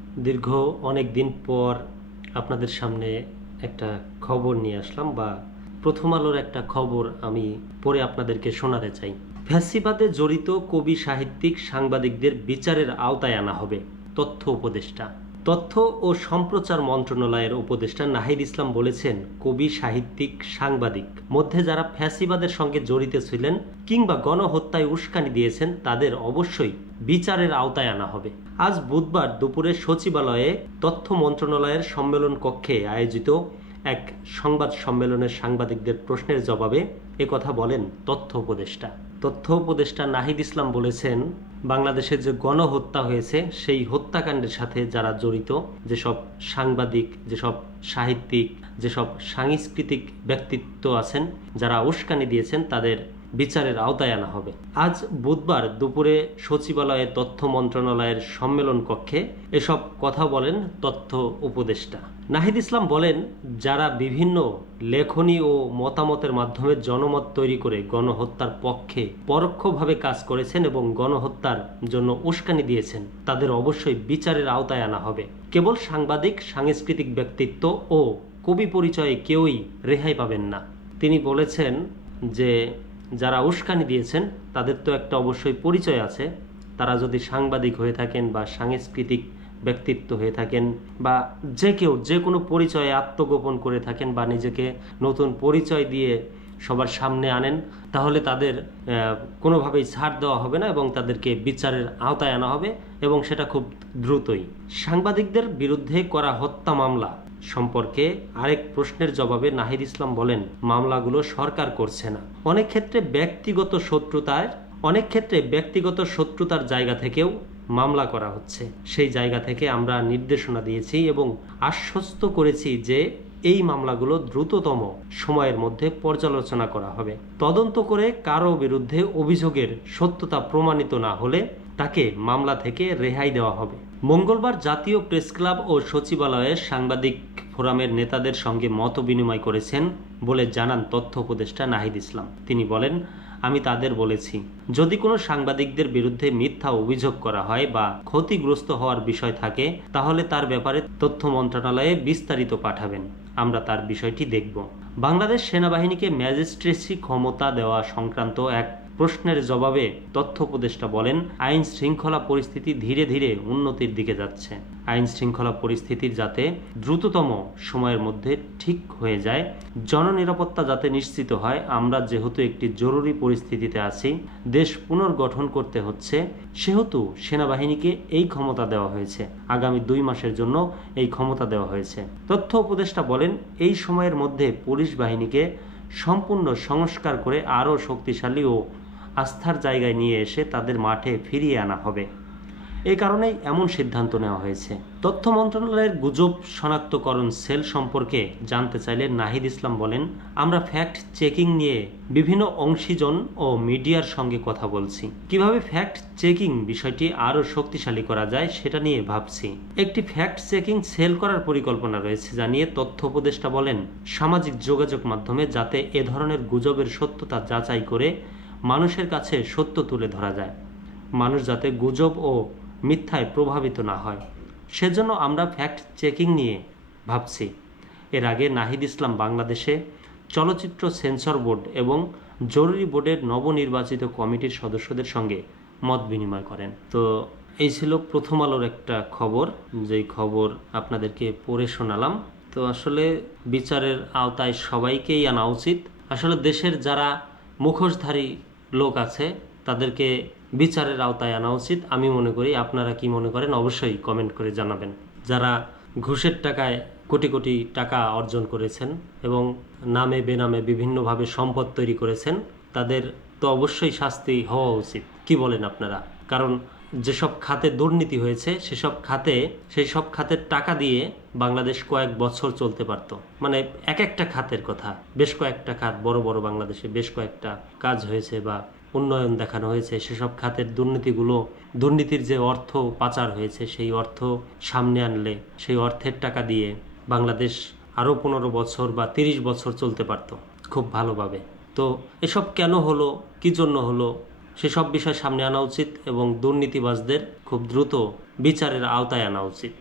দীর্ঘ অনেক দিন পর আপনাদের সামনে একটা খবর নিয়ে আসলাম, বা প্রথম আলোর একটা খবর আমি পড়ে আপনাদেরকে শোনাতে চাই। ফ্যাসিবাদে জড়িত কবি, সাহিত্যিক, সাংবাদিকদের বিচারের আওতায় আনা হবে, তথ্য উপদেষ্টা। তথ্য ও সম্প্রচার মন্ত্রণালয়ের উপদেষ্টা নাহিদ ইসলাম বলেছেন, কবি, সাহিত্যিক, সাংবাদিক মধ্যে যারা ফ্যাসিবাদের সঙ্গে জড়িত ছিলেন কিংবা গণহত্যায় উস্কানি দিয়েছেন তাদের অবশ্যই বিচারের আওতায় আনা হবে। আজ বুধবার দুপুরে সচিবালয়ে তথ্য মন্ত্রণালয়ের সম্মেলন কক্ষে আয়োজিত এক সংবাদ সম্মেলনের সাংবাদিকদের প্রশ্নের জবাবে একথা বলেন তথ্য উপদেষ্টা। তথ্য উপদেষ্টা নাহিদ ইসলাম বলেছেন, বাংলাদেশে যে গণহত্যা হয়েছে সেই হত্যাকাণ্ডের সাথে যারা জড়িত, যেসব সাংবাদিক, যেসব সাহিত্যিক, যেসব সাংস্কৃতিক ব্যক্তিত্ব আছেন, যারা উস্কানি দিয়েছেন তাদের বিচারের আওতায় আনা হবে। আজ বুধবার দুপুরে সচিবালয়ে তথ্য মন্ত্রণালয়ের সম্মেলন কক্ষে এসব কথা বলেন তথ্য উপদেষ্টা। নাহিদ ইসলাম বলেন, যারা বিভিন্ন লেখনী ও মতামতের মাধ্যমে জনমত তৈরি করে গণহত্যার পক্ষে পরোক্ষভাবে কাজ করেছেন এবং গণহত্যার জন্য উস্কানি দিয়েছেন তাদের অবশ্যই বিচারের আওতায় আনা হবে। কেবল সাংবাদিক, সাংস্কৃতিক ব্যক্তিত্ব ও কবি পরিচয়ে কেউই রেহাই পাবেন না। তিনি বলেছেন যে যারা উস্কানি দিয়েছেন তাদের তো একটা অবশ্যই পরিচয় আছে। তারা যদি সাংবাদিক হয়ে থাকেন বা সাংস্কৃতিক ব্যক্তিত্ব হয়ে থাকেন বা যে কেউ যে কোনো পরিচয়ে আত্মগোপন করে থাকেন বা নিজেকে নতুন পরিচয় দিয়ে সবার সামনে আনেন, তাহলে তাদের কোনোভাবেই ছাড় দেওয়া হবে না এবং তাদেরকে বিচারের আওতায় আনা হবে, এবং সেটা খুব দ্রুতই। সাংবাদিকদের বিরুদ্ধে করা হত্যা মামলা সম্পর্কে আরেক প্রশ্নের জবাবে নাহিদ ইসলাম বলেন, মামলাগুলো সরকার করছে না। অনেক ক্ষেত্রে ব্যক্তিগত শত্রুতার জায়গা থেকেও মামলা করা হচ্ছে। সেই জায়গা থেকে আমরা নির্দেশনা দিয়েছি এবং আশ্বস্ত করেছি যে এই মামলাগুলো দ্রুততম সময়ের মধ্যে পর্যালোচনা করা হবে। তদন্ত করে কারো বিরুদ্ধে অভিযোগের সত্যতা প্রমাণিত না হলে তাকে মামলা থেকে রেহাই দেওয়া হবে। মঙ্গলবার জাতীয় প্রেস ক্লাব ও সচিবালয়ে সাংবাদিক ফোরামের নেতাদের সঙ্গে মত বিনিময় করেছেন বলে জানান তথ্য উপদেষ্টা নাহিদ ইসলাম। তিনি বলেন, আমি তাদের বলেছি, যদি কোনো সাংবাদিকদের বিরুদ্ধে মিথ্যা অভিযোগ করা হয় বা ক্ষতিগ্রস্ত হওয়ার বিষয় থাকে তাহলে তার ব্যাপারে তথ্য মন্ত্রণালয়ে বিস্তারিত পাঠাবেন, আমরা তার বিষয়টি দেখব। বাংলাদেশ সেনাবাহিনীকে ম্যাজিস্ট্রেসি ক্ষমতা দেওয়া সংক্রান্ত এক প্রশ্নের জবাবে তথ্য উপদেষ্টা বলেন, আইন শৃঙ্খলা পরিস্থিতি ধীরে ধীরে উন্নতির দিকে যাচ্ছে। আইন শৃঙ্খলা পরিস্থিতির যাতে দ্রুততম সময়ের মধ্যে ঠিক হয়ে যায়, জননিরাপত্তা যাতে নিশ্চিত হয়, আমরা যেহেতু একটি জরুরি পরিস্থিতিতে আছি, দেশ পুনর্গঠন করতে হচ্ছে, সেহেতু সেনাবাহিনীকে এই ক্ষমতা দেওয়া হয়েছে। আগামী 2 মাসের জন্য এই ক্ষমতা দেওয়া হয়েছে। তথ্য উপদেষ্টা বলেন, এই সময়ের মধ্যে পুলিশ বাহিনীকে সম্পূর্ণ সংস্কার করে আরও শক্তিশালী ও আস্থার জায়গায় নিয়ে এসে তাদের মাঠে ফিরিয়ে আনা হবে। এই কারণেই এমন সিদ্ধান্ত নেওয়া হয়েছে। তথ্য মন্ত্রণালয়ের গুজব শনাক্তকরণ সেল সম্পর্কে জানতে চাইলে নাহিদ ইসলাম বলেন, আমরা ফ্যাক্ট চেকিং নিয়ে বিভিন্ন অংশীজন ও মিডিয়ার সঙ্গে কথা বলছি। কিভাবে ফ্যাক্ট চেকিং বিষয়টি আরও শক্তিশালী করা যায় সেটা নিয়ে ভাবছি। একটি ফ্যাক্ট চেকিং সেল করার পরিকল্পনা রয়েছে জানিয়ে তথ্য উপদেষ্টা বলেন, সামাজিক যোগাযোগ মাধ্যমে যাতে এ ধরনের গুজবের সত্যতা যাচাই করে মানুষের কাছে সত্য তুলে ধরা যায়, মানুষ যাতে গুজব ও মিথ্যায় প্রভাবিত না হয়, সেজন্য আমরা ফ্যাক্ট চেকিং নিয়ে ভাবছি। এর আগে নাহিদ ইসলাম বাংলাদেশে চলচ্চিত্র সেন্সর বোর্ড এবং জরুরি বোর্ডের নবনির্বাচিত কমিটির সদস্যদের সঙ্গে মত বিনিময় করেন। তো এই ছিল প্রথম আলোর একটা খবর, যেই খবর আপনাদেরকে পড়ে শোনালাম। তো আসলে বিচারের আওতায় সবাইকেই আনা উচিত। আসলে দেশের যারা মুখোশধারী লোক আছে তাদেরকে বিচারের আওতায় আনা উচিত আমি মনে করি। আপনারা কি মনে করেন অবশ্যই কমেন্ট করে জানাবেন। যারা ঘুষের টাকায় কোটি কোটি টাকা অর্জন করেছেন এবং নামে বেনামে বিভিন্নভাবে সম্পদ তৈরি করেছেন, তাদের তো অবশ্যই শাস্তি হওয়া উচিত। কি বলেন আপনারা? কারণ যেসব খাতে দুর্নীতি হয়েছে সেই সব খাতের টাকা দিয়ে বাংলাদেশ কয়েক বছর চলতে পারত। মানে এক একটা খাতের কথা, বেশ কয়েকটা খাত বড় বড় বাংলাদেশে বেশ কয়েকটা কাজ হয়েছে বা উন্নয়ন দেখানো হয়েছে। সেসব খাতের দুর্নীতির যে অর্থ পাচার হয়েছে, সেই অর্থ সামনে আনলে সেই অর্থের টাকা দিয়ে বাংলাদেশ আরও 15 বছর বা 30 বছর চলতে পারত খুব ভালোভাবে। তো এসব কেন হলো, কি জন্য হলো, সেসব বিষয় সামনে আনা উচিত এবং দুর্নীতিবাজদের খুব দ্রুত বিচারের আওতায় আনা উচিত।